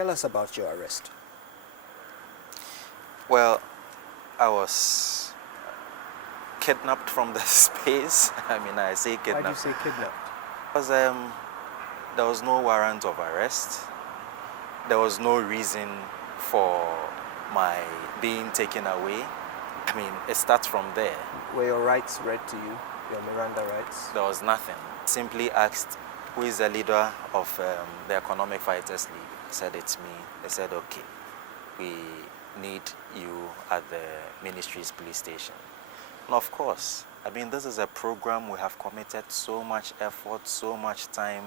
Tell us about your arrest. Well, I was kidnapped from the space. I mean, I say kidnapped. Why do you say kidnapped? Because there was no warrant of arrest. There was no reason for my being taken away. I mean, it starts from there. Were your rights read to you? Your Miranda rights? There was nothing. Simply asked, who is the leader of the Economic Fighters League? I said, it's me. They said, okay, we need you at the ministry's police station. And of course, I mean, this is a program we have committed so much effort, so much time.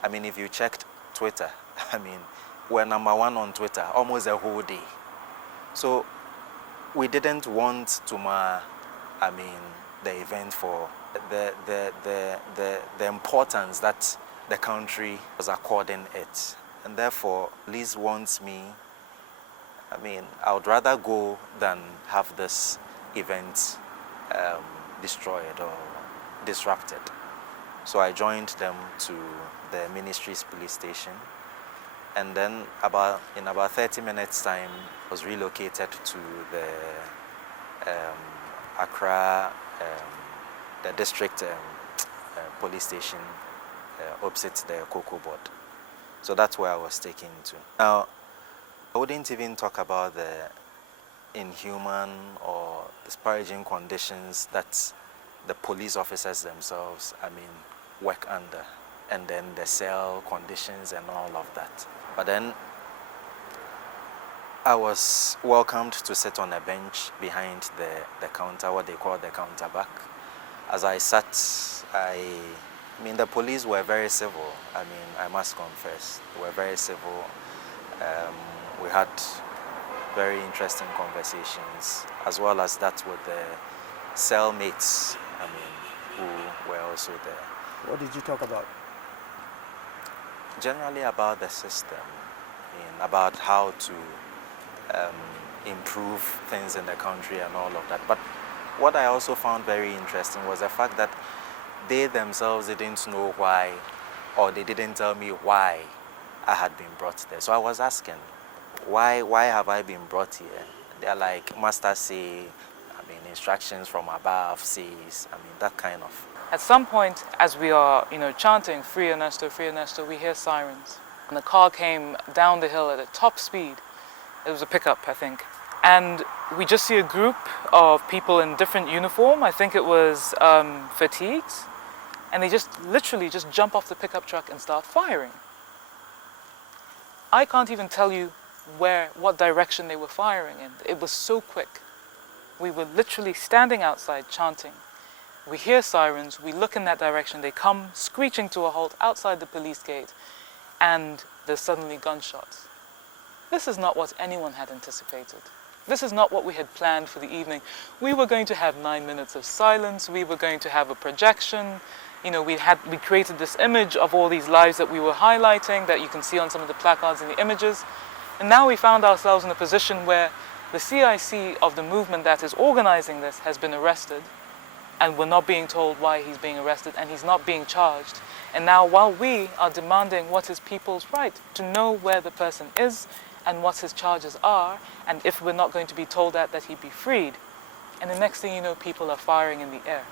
I mean, if you checked Twitter, I mean, we're #1 on Twitter almost a whole day. So we didn't want to mar, I mean, the event for the importance that the country was according it. And therefore, Liz wants me, I mean, I would rather go than have this event destroyed or disrupted. So I joined them to the ministry's police station. And then in about 30 minutes time, was relocated to the Accra, the district police station opposite the Cocoa Board. So that's where I was taken to. Now, I wouldn't even talk about the inhuman or disparaging conditions that the police officers themselves, I mean, work under, and then the cell conditions and all of that. But then I was welcomed to sit on a bench behind the counter, what they call the counter back. As I sat, I mean, the police were very civil. I mean, I must confess, they were very civil. We had very interesting conversations, as well as that with the cellmates, I mean, who were also there. What did you talk about? Generally about the system, about how to improve things in the country and all of that. But what I also found very interesting was the fact that they themselves didn't know why, or they didn't tell me why I had been brought there. So I was asking, why have I been brought here? They're like, Master say, I mean, instructions from above says, I mean, that kind of. At some point, as we are, chanting, free Ernesto, we hear sirens. And the car came down the hill at a top speed. It was a pickup, I think. And we just see a group of people in different uniform. I think it was fatigues. And they just literally just jump off the pickup truck and start firing. I can't even tell you what direction they were firing in. It was so quick. We were literally standing outside chanting. We hear sirens, we look in that direction, they come screeching to a halt outside the police gate, and there's suddenly gunshots. This is not what anyone had anticipated. This is not what we had planned for the evening. We were going to have 9 minutes of silence, we were going to have a projection. We created this image of all these lives that we were highlighting, that you can see on some of the placards and the images. And now we found ourselves in a position where the CIC of the movement that is organizing this has been arrested, and we're not being told why he's being arrested, and he's not being charged. And now while we are demanding what is people's right to know where the person is and what his charges are, and if we're not going to be told that he be freed, and the next thing you know, people are firing in the air.